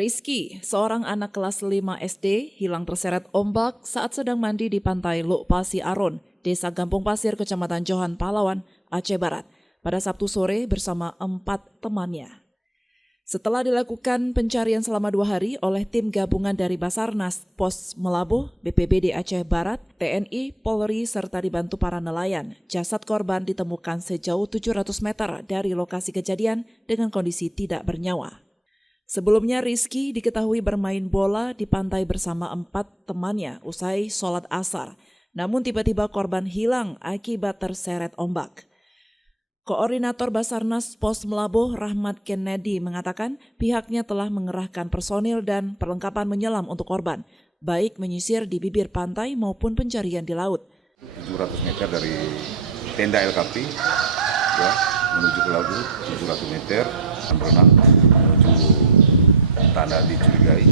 Rizky, seorang anak kelas 5 SD, hilang terseret ombak saat sedang mandi di pantai Luk Pasi Aron, Desa Gampung Pasir, Kecamatan Johan, Pahlawan, Aceh Barat, pada Sabtu sore bersama 4 temannya. Setelah dilakukan pencarian selama 2 hari oleh tim gabungan dari Basarnas, Pos Melabuh, BPBD Aceh Barat, TNI, Polri, serta dibantu para nelayan, jasad korban ditemukan sejauh 700 meter dari lokasi kejadian dengan kondisi tidak bernyawa. Sebelumnya Rizky diketahui bermain bola di pantai bersama 4 temannya usai sholat asar. Namun tiba-tiba korban hilang akibat terseret ombak. Koordinator Basarnas Pos Melabuh Rahmat Kennedy mengatakan pihaknya telah mengerahkan personil dan perlengkapan menyelam untuk korban, baik menyisir di bibir pantai maupun pencarian di laut. 700 meter dari tenda LKP ya, menuju ke laut 700 meter berenang menuju tanda dicurigai.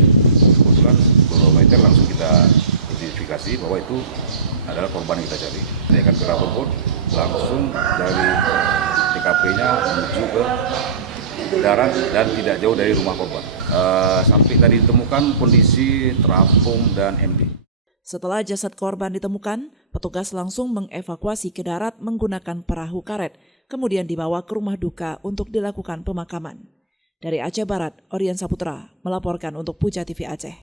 Kebetulan beberapa meter langsung kita identifikasi bahwa itu adalah korban yang kita cari. Saya akan ke rubber langsung dari TKP-nya menuju ke darat dan tidak jauh dari rumah korban. Sampai tadi ditemukan kondisi terapung dan MD. Setelah jasad korban ditemukan, petugas langsung mengevakuasi ke darat menggunakan perahu karet, kemudian dibawa ke rumah duka untuk dilakukan pemakaman. Dari Aceh Barat, Orian Saputra melaporkan untuk Puja TV Aceh.